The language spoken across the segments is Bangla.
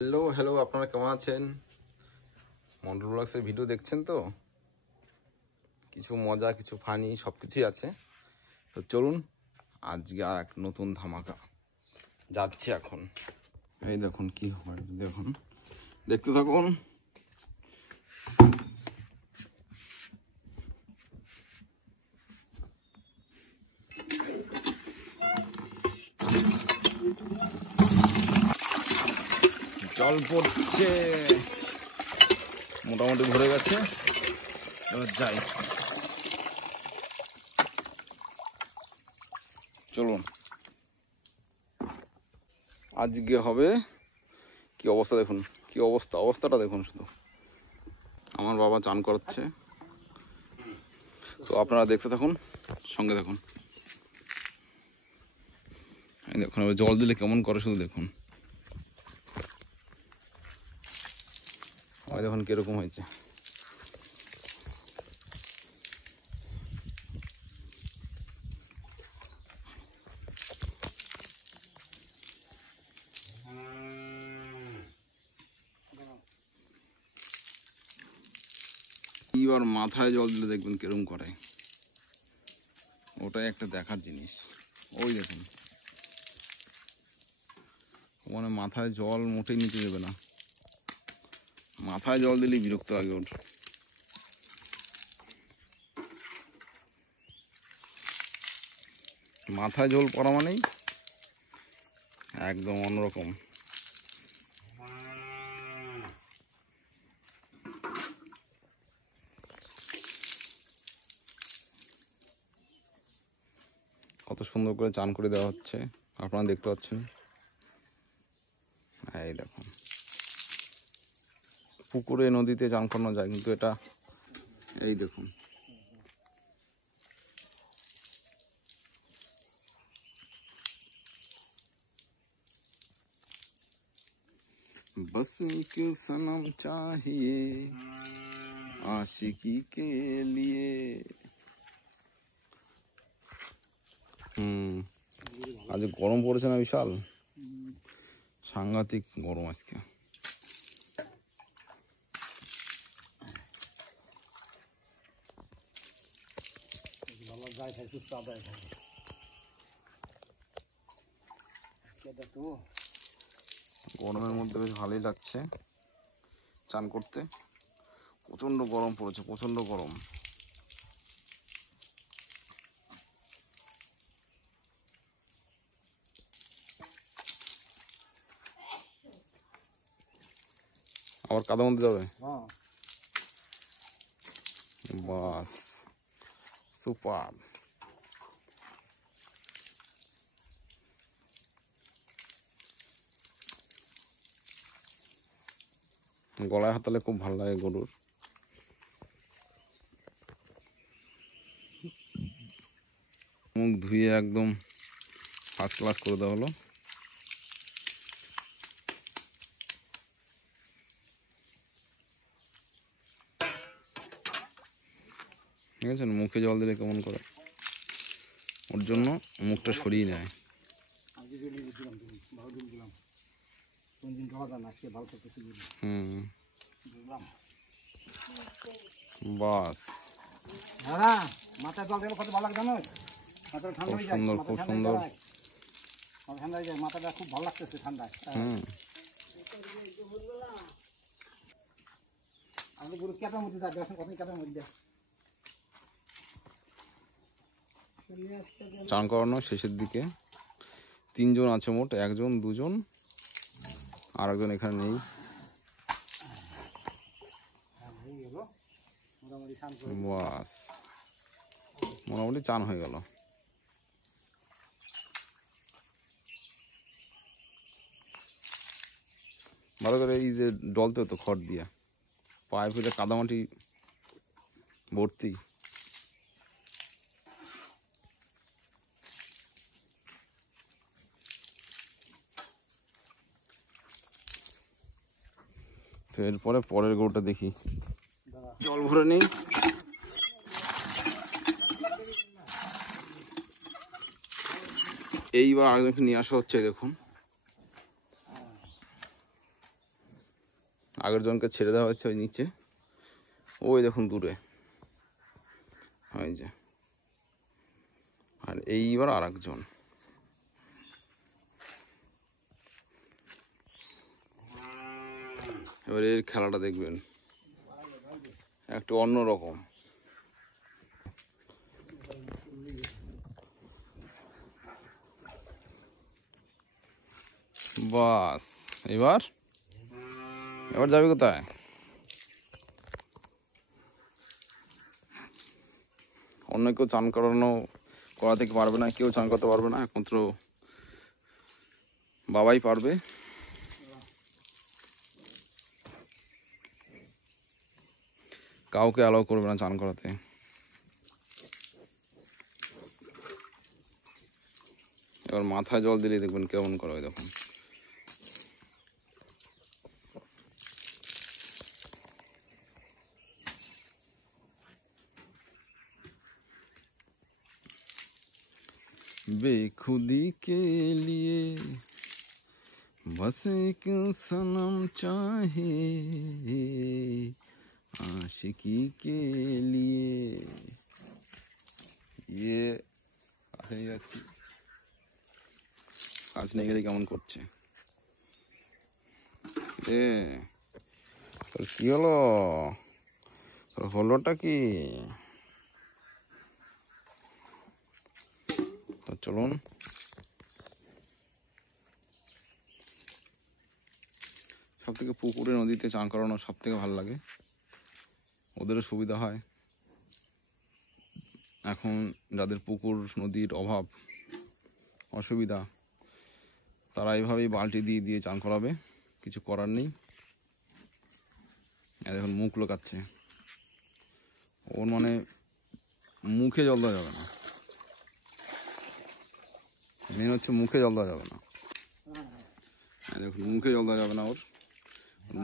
হ্যালো হ্যালো, আপনারা কেমন আছেন? মন্টু ব্লগসের ভিডিও দেখছেন তো? কিছু মজা, কিছু ফানি, সব কিছুই আছে। তো চলুন, আজকে আর এক নতুন ধামাকা যাচ্ছে এখন। এই দেখুন কি হয়, দেখুন, দেখতে থাকুন। জল পড়ছে, মোটামুটি ভরে গেছে। এবার যাই, চলুন। আজকে হবে কি অবস্থা দেখুন, কি অবস্থাটা দেখুন শুধু। আমার বাবা চান করাচ্ছে, তো আপনারা দেখতে থাকুন, সঙ্গে থাকুন। দেখুন এবার জল দিলে কেমন করে শুধু দেখুন। ওই দেখুন কিরকম হয়েছে। এবার মাথায় জল দিলে দেখবেন কিরকম করে, ওটাই একটা দেখার জিনিস। ওই দেখুন, মানে মাথায় জল মোটেই নিতে দেবে না। মাথায় জল দিলেই বিরক্ত আগে ওঠ। মাথায় জল পড়া মানেই একদম অন্যরকম। কত সুন্দর করে চান করে দেওয়া হচ্ছে, আপনারা দেখতে পাচ্ছেন। এই দেখুন, পুকুরে নদীতে চান করানো যায়, কিন্তু এটা এই দেখুন। बस एक सनम चाहिए आशिकी के लिए। আজ গরম পড়েছে না বিশাল, সাংঘাতিক গরম আজকে। গরমের মধ্যে বেশ ভালোই লাগছে চান করতে। প্রচন্ড গরম পড়েছে, প্রচন্ড গরম। আবার কাদা মধ্যে যাবে, বাস সুপার। গলায় হাতালে খুব ভালো লাগে গরুর। মুখ ধুয়ে একদম ফার্স্ট ক্লাস করে দেওয়া হলো। ঠিক আছে, মুখে জল দিলে কেমন করে, ওর জন্য মুখটা সরিয়ে নেয়। বাস, খুব সুন্দর, খুব সুন্দর। মাথাটা খুব ভালো লাগতেছে ঠান্ডায়। আমি গরু ক্যাপের মধ্যে যাবে, এখন কত ক্যাপের মধ্যে চান করানো শেষের দিকে। 3 জন আছে মোট, 1 জন 2 জন আর একজন এখানে নেই। বাস, মোটামুটি চান হয়ে গেল। ভালো করে এই যে ডলতে হতো খড় দিয়ে, পায়ে ফিরে কাদামাটি ভর্তি। তো এরপরে পরের গরুটা দেখি, জল ভরে নেই। এইবার আরেকজনকে নিয়ে আসা হচ্ছে, দেখুন আগের জনকে ছেড়ে দেওয়া হচ্ছে ওই নিচে, ওই দেখুন দূরে, ওই যে। আর এইবার আর একজন। এবার এর খেলাটা দেখবেন একটু অন্যরকম। বাস, এবার যাবে কোথায়? অন্য কেউ চান করাতে পারবে না, কেউ চান করতে পারবে না, একমাত্র বাবাই পারবে। কাউকে অ্যালাউ করবে না চান করাতে। এবার মাথায় জল দিলে দেখবেন কেমন করে, দেখুন। बेखुदी के लिए बस एक सनम चाहे, आशिकी के लिए ये যাচ্ছি। কাজ নেই গেলে কেমন করছে এ, তোর কি হলো? তোর হলোটা কি? তো চলুন, সব থেকে পুকুরে নদীতে চান করানো সব থেকে ভালো লাগে, ওদেরও সুবিধা হয়। এখন যাদের পুকুর নদীর অভাব অসুবিধা, তারা এইভাবেই বালতি দিয়ে দিয়ে চান করাবে, কিছু করার নেই। এখন মুখ লোকাচ্ছে, ওর মানে মুখে জল দেওয়া যাবে না, মেন হচ্ছে মুখে জল দেওয়া যাবে না। দেখুন মুখে জল দেওয়া যাবে না, ওর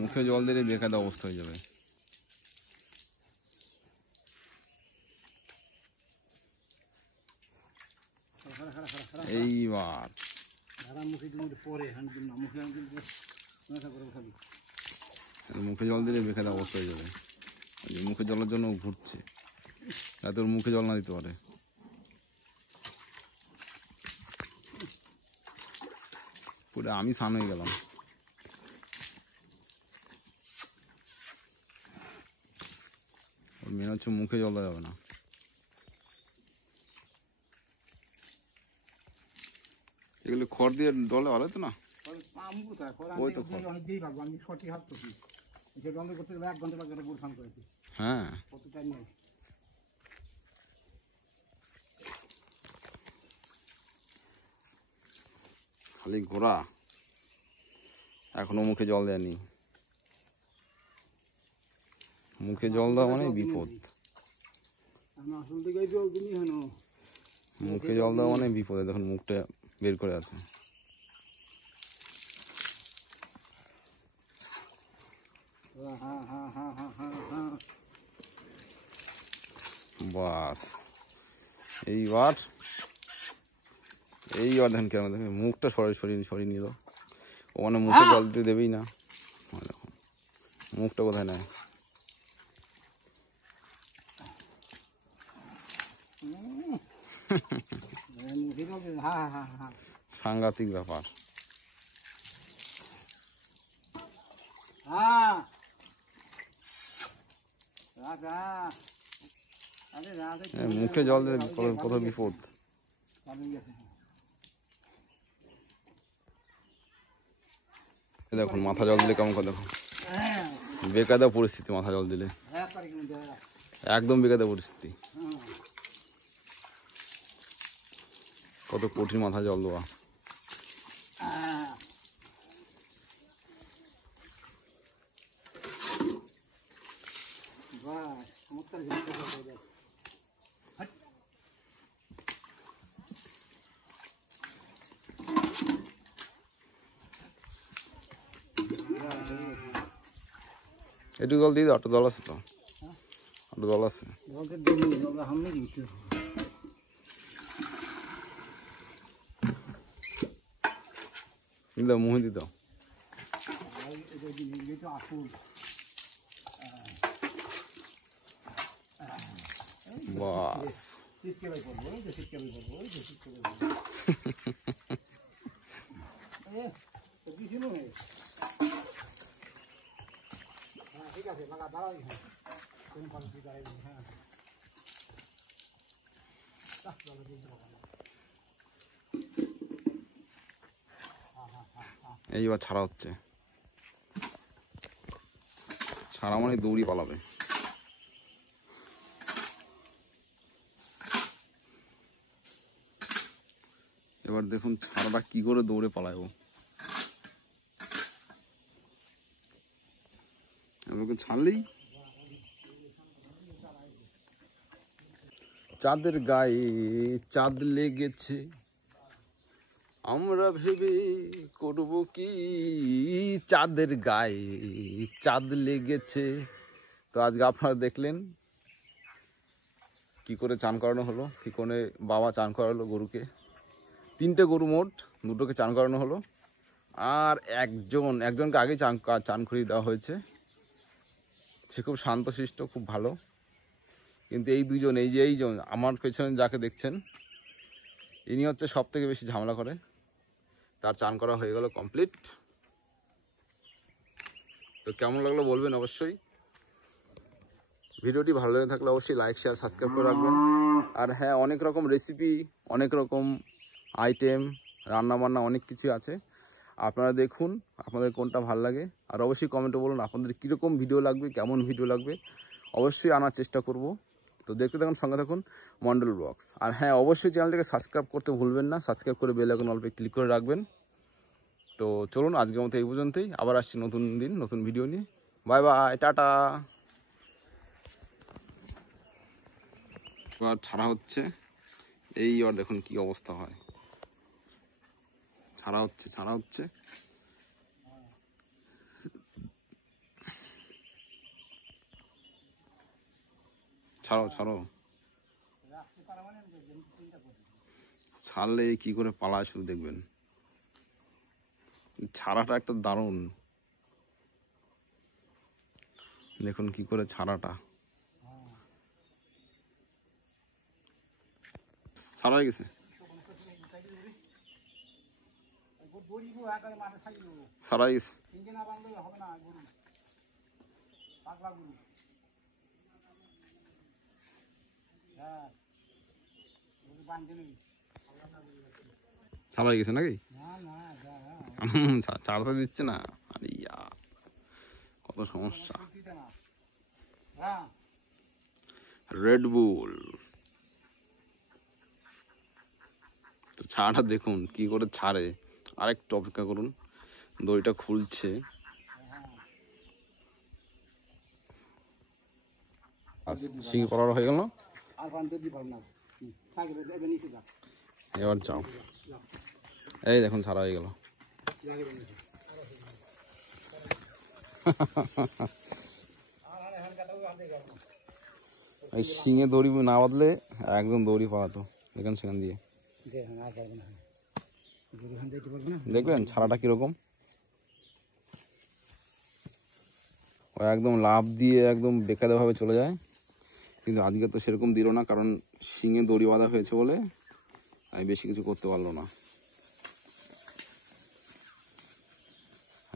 মুখে জল দিলে বেকায়দা অবস্থা হয়ে যাবে। এইবার মুখে জল দিলে বেকায়দা অবস্থা হয়ে যাবে। মুখে জলের জন্য ঘুরছে, যাতে ওর মুখে জল না দিতে পারে। পুরো আমি স্নান হয়ে গেলাম। ওর মেন হচ্ছে মুখে জল দেওয়া যাবে না। এগুলো খড় দিয়ে ডলে ভালো তো না? হ্যাঁ, খালি ঘোরা, এখনো মুখে জল দেয়নি। মুখে জল দেওয়া মানে বিপদ, মুখে জল দেওয়া মানে বিপদে। দেখুন মুখটা বের করে আছে। বাস, এইবার দেখেন কেমন, দেখেন মুখটা সরিয়ে নিল। ও মানে মুখে জল দিতে দেবেই না। দেখুন মুখটা কোথায় নেয়। সাংঘাতিক ব্যাপার। মুখে জল দিলে কত বিপদ। দেখুন মাথা জল দিলে কেমন করে, দেখুন বেকায়দা পরিস্থিতি। মাথা জল দিলে একদম বেকায়দা পরিস্থিতি। কত কঠিন মাথা জল দেওয়া। একটু জল দিয়ে দাও, একটু জল আছে তো, একটু জল আছে। মুহে দিয়ে দাও। এই তো আসুন বাস চিটকে ভাই করবো, ওই যে চিটকে ভাই করবো, ওই যে চিটকে ভাই করবো। হ্যাঁ ঠিক আছে, লাগা দাঁড়াও এখানে। কোন পাশে দাঁড়াই? হ্যাঁ এইবার ছাড়া হচ্ছে, ছাড়া মানে দৌড়ি পালাবে। এবার দেখুন ছাড়াটা কি করে দৌড়ে পালায় ও। এবার ছাড়লেই চাঁদের গায়ে চাঁদ লেগেছে, আমরা ভেবে করব কি, চাঁদের গায়ে চাঁদ লেগেছে। তো আজকে আপনারা দেখলেন কি করে চান করানো হলো, কি করে বাবা চান করালো গরুকে। 3টে গরু মোট, 2টোকে চান করানো হলো, আর একজনকে আগে চান করিয়ে দেওয়া হয়েছে। সে খুব শান্তশিষ্ট, খুব ভালো। কিন্তু এই দুজন, এইজন আমার পেছনে যাকে দেখছেন, ইনি হচ্ছে সব থেকে বেশি ঝামেলা করে। তার চান করা হয়ে গেল কমপ্লিট। তো কেমন লাগলো বলবেন অবশ্যই। ভিডিওটি ভালো লেগে থাকলে অবশ্যই লাইক, শেয়ার, সাবস্ক্রাইব করে রাখবেন। আর হ্যাঁ, অনেক রকম রেসিপি, অনেক রকম আইটেম, রান্নাবান্না অনেক কিছু আছে। আপনারা দেখুন আপনাদের কোনটা ভালো লাগে। আর অবশ্যই কমেন্টে বলুন আপনাদের কীরকম ভিডিও লাগবে, কেমন ভিডিও লাগবে, অবশ্যই আনার চেষ্টা করব। তো দেখতে থাকুন, সঙ্গে থাকুন মন্ডল ব্লগস। আর হ্যাঁ, অবশ্যই চ্যানেলটাকে সাবস্ক্রাইব করতে ভুলবেন না। সাবস্ক্রাইব করে বেল আইকন অল্পে ক্লিক করে রাখবেন। তো চলুন আজকের মতো এই পর্যন্তই। আবার আসছি নতুন দিন, নতুন ভিডিও নিয়ে। Bye bye, tata. এবার ছাড়া হচ্ছে, এইবার দেখুন কি অবস্থা হয়। ছাড়া হচ্ছে ছাড়ো। ছাড়লে কি করে পালায় শুধু দেখবেন। ছাড়াটা একটা দারুণ, দেখুন কি করে ছাড়াটা ছাড়া হয়ে গেছে। ছাড়া হয়ে গেছে। ছাড়া হয়ে গেছে নাকি? ছাড়াতে দিচ্ছে না। আরে কত সমস্যা। রেড বুল। তো ছাড়াটা দেখুন কি করে ছাড়ে। আরেকটু অপেক্ষা করুন, দড়িটা খুলছে। সিং পড়ানো হয়ে গেল। এবার যাও, এই দেখুন ছাড়া হয়ে গেল। এই শিঙে দড়ি না বাঁধলে একদম দড়ি পালাতো। দেখেন সেখান দিয়ে দেখবেন ছাড়াটা কিরকম। ও একদম লাফ দিয়ে একদম বেকায়দা ভাবে চলে যায়। কিন্তু আজকে তো সেরকম দিল না, কারণ শিঙে দড়ি বাঁধা হয়েছে বলে আমি বেশি কিছু করতে পারলো না।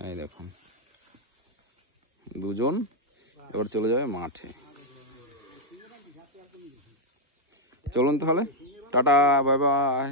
এই দেখুন দুজন এবার চলে যাবে মাঠে। চলুন তাহলে, টাটা, বাই বাই।